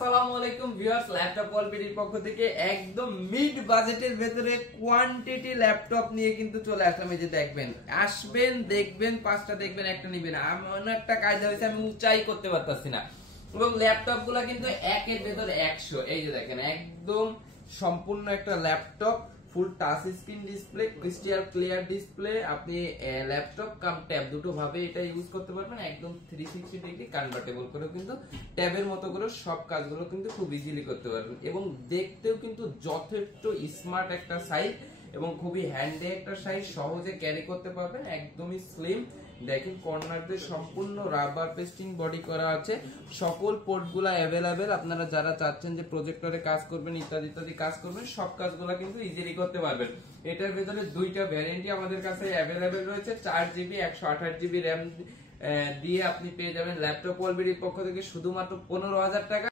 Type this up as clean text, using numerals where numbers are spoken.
আসসালামু আলাইকুম viewers, laptop ওয়ালপিডির পক্ষ থেকে একদম মিড বাজেটের ভেতরে কোয়ান্টিটি ল্যাপটপ নিয়ে কিন্তু চলে আসলাম। এই যে দেখবেন, আসবেন দেখবেন, পাঁচটা দেখবেন একটা নিবেন। এমন একটা কায়দা হয়েছে আমি উঁচাই করতে পারতাছি না, এবং ল্যাপটপ গুলা কিন্তু একের ভেতরে 100। এই যে দেখেন, একদম সম্পূর্ণ একটা ল্যাপটপ, ফুল touch screen display, crystal clear display. আপনি ল্যাপটপ কাম ট্যাব দুটো ভাবে এটা ইউজ করতে পারবেন, একদম 360 ডিগ্রি কনভার্টেবল করে কিন্তু ট্যাবের মতো করে সব কাজগুলো কিন্তু খুব ইজিলি করতে পারবেন। এবং দেখতেও কিন্তু যথেষ্ট স্মার্ট একটা সাইজ এবং খুবই হ্যান্ডি একটা সাইজ, সহজে ক্যারি করতে পারবেন, একদমই স্লিম। দেখেন কর্নার দিয়ে সম্পূর্ণ রাবার পেস্টিং বডি করা আছে, সকল পোর্টগুলো অ্যাভেলেবেল। আপনারা যারা চাচ্ছেন যে প্রজেক্টরে কাজ করবেন, ইত্যাদি ইত্যাদি কাজ করবেন, সব কাজগুলো কিন্তু ইজিলি করতে পারবেন। এটার ভেতরে দুইটা ভ্যারিয়েন্টই আমাদের কাছে অ্যাভেলেবেল রয়েছে। 4GB 128GB র্যাম দিয়ে আপনি পেয়ে যাবেন ল্যাপটপ ওয়ালপিডির পক্ষ থেকে শুধুমাত্র 15,000 টাকা।